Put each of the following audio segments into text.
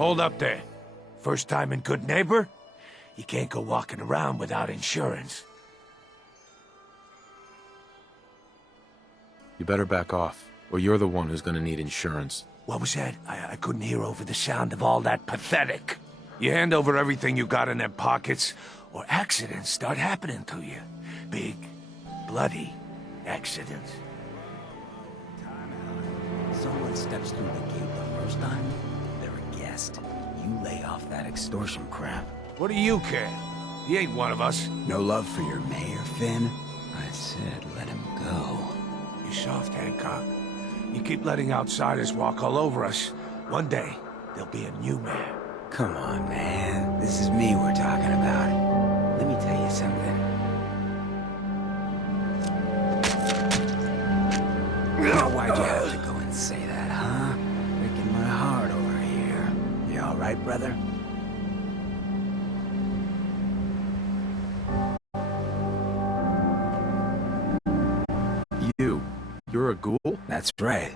Hold up there. First time in Good Neighbor? You can't go walking around without insurance. You better back off, or you're the one who's gonna need insurance. What was that? I couldn't hear over the sound of all that pathetic. You hand over everything you got in them pockets, or accidents start happening to you. Big, bloody accidents. Time out. Someone steps through the gate the first time, they're a guest. You lay off that extortion crap. What do you care? He ain't one of us. No love for your mayor, Finn? I said let him go. You soft, Hancock. You keep letting outsiders walk all over us. One day, there'll be a new mayor. Come on, man. This is me we're talking about. Let me tell you something. Now, why'd you have to go and say that, huh? Breaking my heart over here. You all right, brother? You're a ghoul? That's right.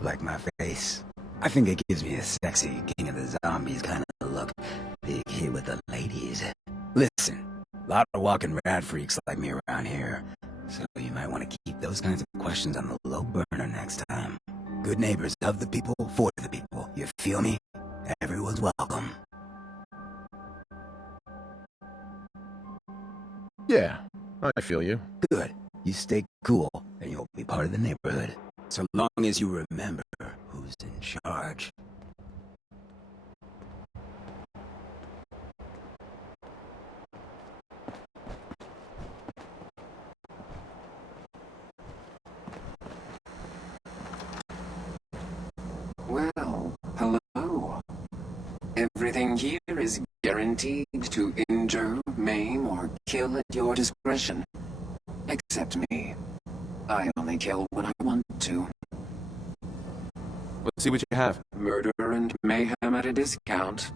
Like my face. I think it gives me a sexy king of the zombies kind of look. Big hit with the ladies. Listen, a lot of walking rad freaks like me around here. So you might want to keep those kinds of questions on the low burner next time. Good neighbors of the people, for the people. You feel me? Everyone's welcome. Yeah, I feel you. Good. You stay cool, and you'll be part of the neighborhood. So long as you remember who's in charge. Well, hello. Everything here is guaranteed to injure, maim, or kill at your discretion. Except me. I only kill when I want to. Let's see what you have. Murder and mayhem at a discount.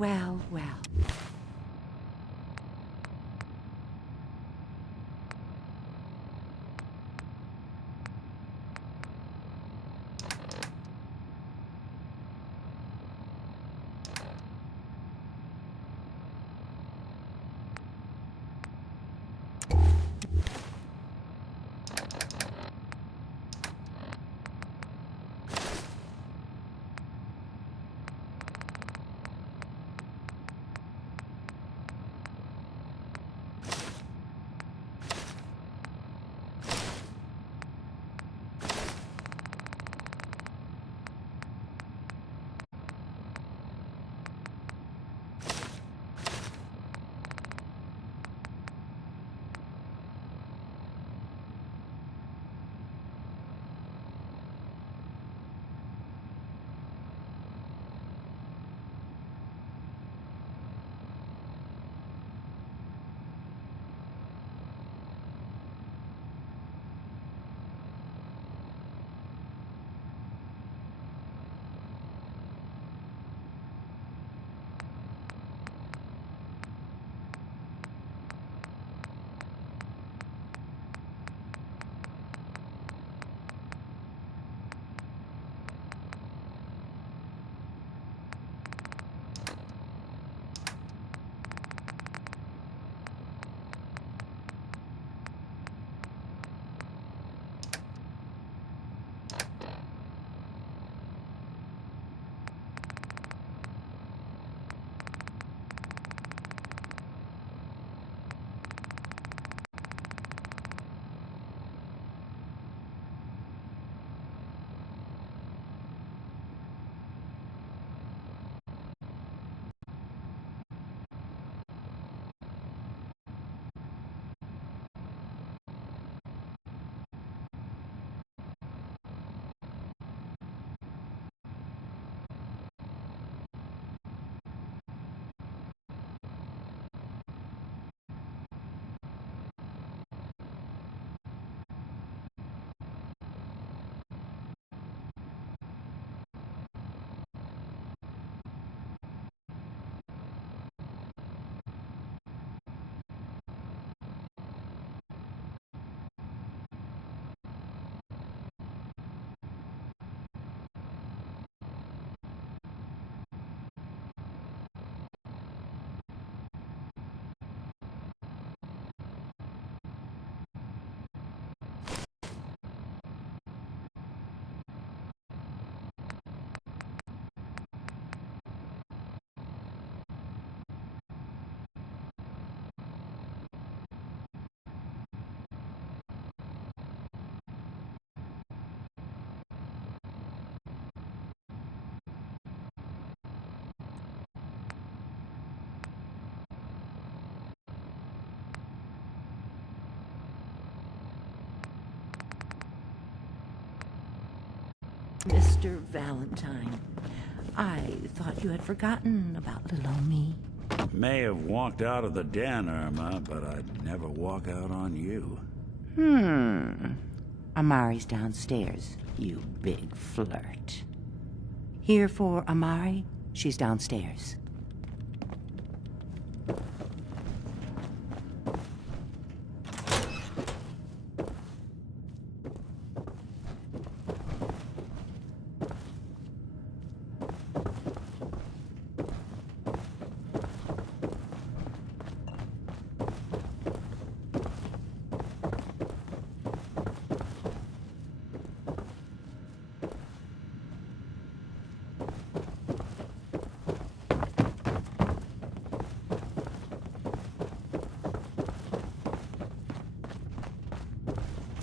Well, well. Mr. Valentine, I thought you had forgotten about little old me. May have walked out of the den, Irma, but I'd never walk out on you. Amari's downstairs, you big flirt. Here for Amari? She's downstairs.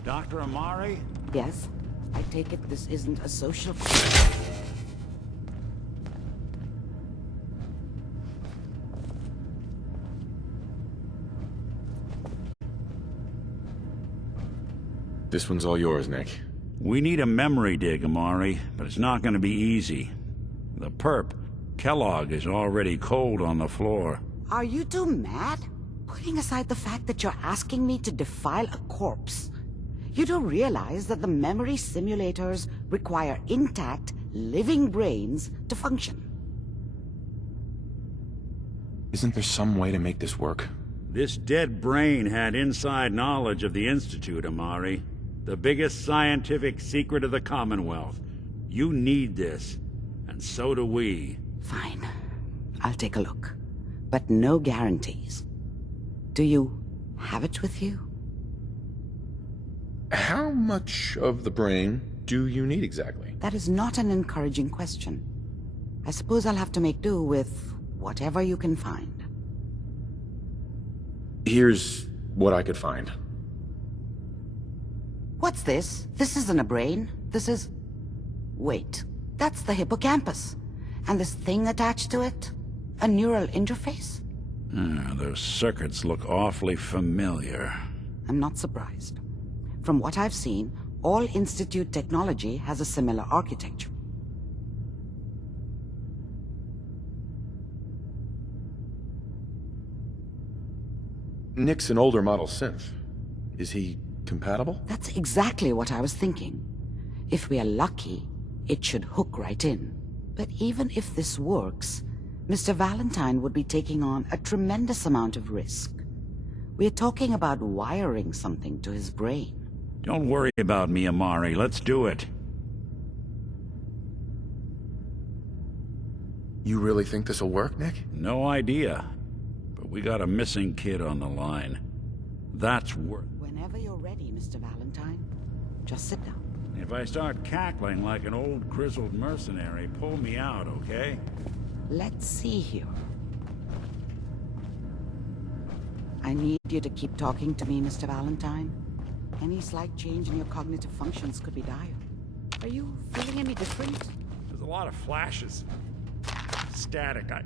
Dr. Amari? Yes? I take it this isn't a social... This one's all yours, Nick. We need a memory dig, Amari, but it's not going to be easy. The perp, Kellogg, is already cold on the floor. Are you two mad? Putting aside the fact that you're asking me to defile a corpse, you don't realize that the memory simulators require intact, living brains to function. Isn't there some way to make this work? This dead brain had inside knowledge of the Institute, Amari. The biggest scientific secret of the Commonwealth. You need this, and so do we. Fine. I'll take a look. But no guarantees. Do you have it with you? How much of the brain do you need exactly? That is not an encouraging question. I suppose I'll have to make do with whatever you can find. Here's what I could find. What's this? This isn't a brain. This is... Wait. That's the hippocampus. And this thing attached to it? A neural interface? Those circuits look awfully familiar. I'm not surprised. From what I've seen, all Institute technology has a similar architecture. Nick's an older model synth. Is he compatible? That's exactly what I was thinking. If we are lucky, it should hook right in. But even if this works, Mr. Valentine would be taking on a tremendous amount of risk. We're talking about wiring something to his brain. Don't worry about me, Amari. Let's do it. You really think this'll work, Nick? No idea. But we got a missing kid on the line. That's worth... Whenever you're ready, Mr. Valentine, just sit down. If I start cackling like an old grizzled mercenary, pull me out, okay? Let's see here. I need you to keep talking to me, Mr. Valentine. Any slight change in your cognitive functions could be dire. Are you feeling any different? There's a lot of flashes. Static. I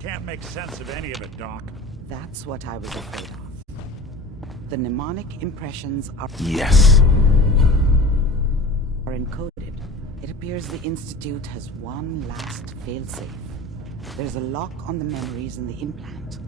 can't make sense of any of it, Doc. That's what I was afraid of. The mnemonic impressions are Yes. encoded. It appears the Institute has one last failsafe. There's a lock on the memories in the implant.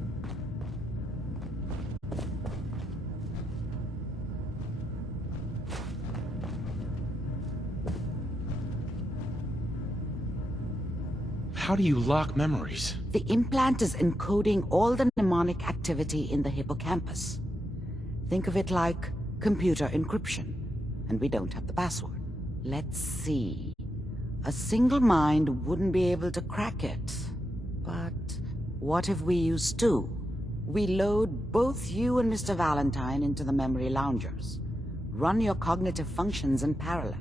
How do you lock memories? The implant is encoding all the mnemonic activity in the hippocampus. Think of it like computer encryption, and we don't have the password. Let's see. A single mind wouldn't be able to crack it. But what if we use two? We load both you and Mr. Valentine into the memory loungers. Run your cognitive functions in parallel.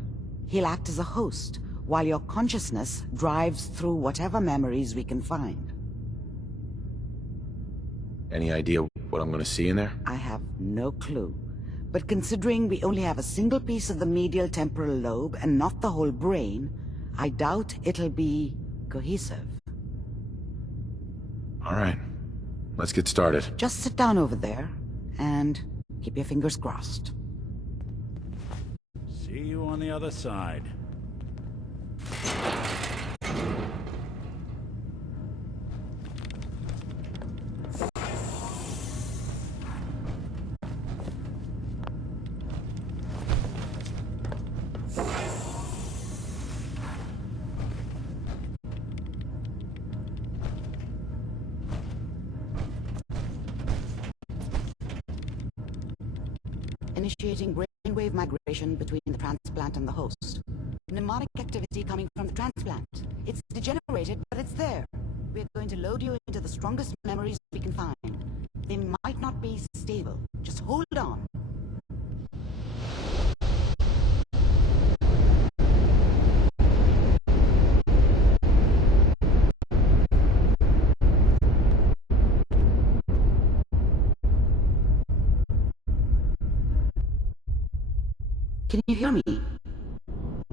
He'll act as a host, while your consciousness drives through whatever memories we can find. Any idea what I'm gonna see in there? I have no clue. But considering we only have a single piece of the medial temporal lobe and not the whole brain, I doubt it'll be cohesive. All right, let's get started. Just sit down over there and keep your fingers crossed. See you on the other side. Initiating brainwave migration between the transplant and the host. Mnemonic activity coming from the transplant. It's degenerated, but it's there. We're going to load you into the strongest memories we can find. They might not be stable. Just hold on. Can you hear me?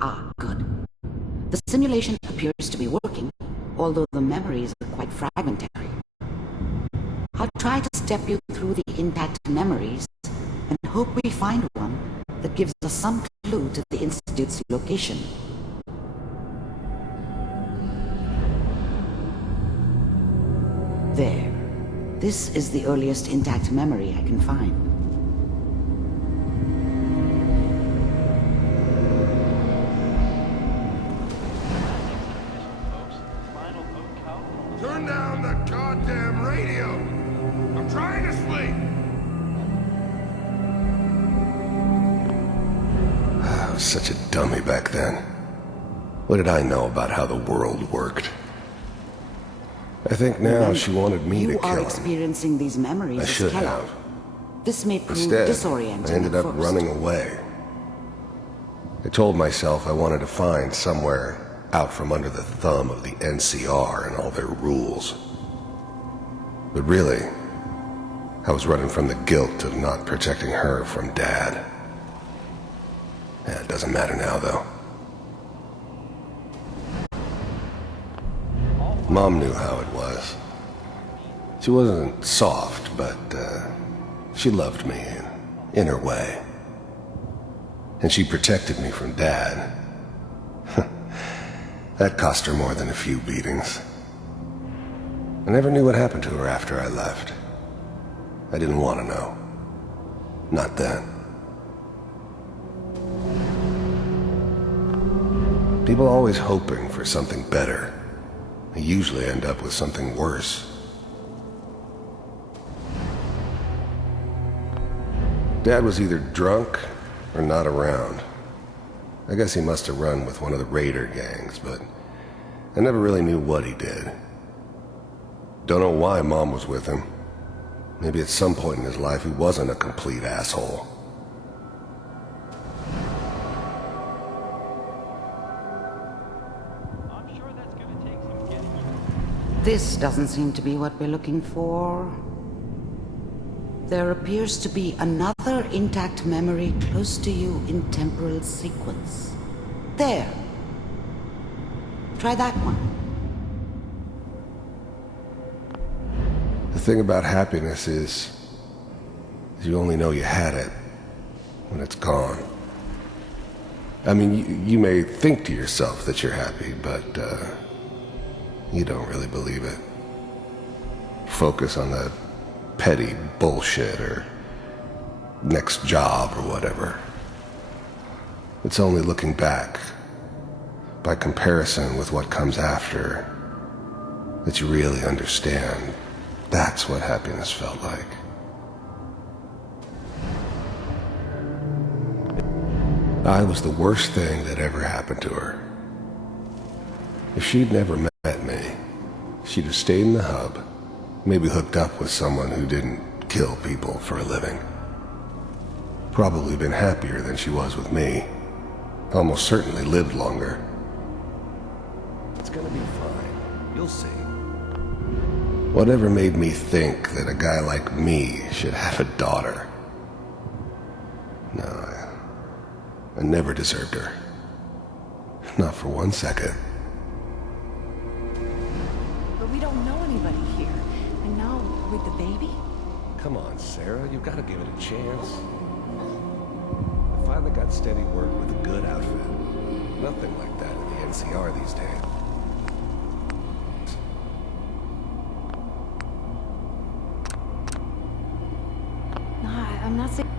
Ah, good. The simulation appears to be working, although the memories are quite fragmentary. I'll try to step you through the intact memories and hope we find one that gives us some clue to the Institute's location. There. This is the earliest intact memory I can find. Turn down the goddamn radio! I'm trying to sleep! I was such a dummy back then. What did I know about how the world worked? I think now Remember, she wanted me to you kill are him. experiencing these memories I as should Keller. have. This may prove Instead, disorienting I ended at up first. running away. I told myself I wanted to find somewhere out from under the thumb of the NCR and all their rules. But really, I was running from the guilt of not protecting her from Dad. Yeah, it doesn't matter now, though. Mom knew how it was. She wasn't soft, but she loved me in her way. And she protected me from Dad. That cost her more than a few beatings. I never knew what happened to her after I left. I didn't want to know. Not then. People are always hoping for something better. They usually end up with something worse. Dad was either drunk or not around. I guess he must have run with one of the raider gangs, but I never really knew what he did. Don't know why Mom was with him. Maybe at some point in his life he wasn't a complete asshole. This doesn't seem to be what we're looking for. There appears to be another intact memory close to you in temporal sequence. There. Try that one. The thing about happiness is you only know you had it when it's gone. I mean, you may think to yourself that you're happy, but you don't really believe it. Focus on the petty bullshit or next job or whatever. It's only looking back, by comparison with what comes after, that you really understand. That's what happiness felt like. I was the worst thing that ever happened to her. If she'd never met me, she'd have stayed in the hub, maybe hooked up with someone who didn't kill people for a living. Probably been happier than she was with me. Almost certainly lived longer. It's gonna be fine. You'll see. Whatever made me think that a guy like me should have a daughter? No, I never deserved her. Not for 1 second. But we don't know anybody here. And now, with the baby? Come on, Sarah, you've got to give it a chance. I finally got steady work with a good outfit. Nothing like that in the NCR these days. No, I'm not saying...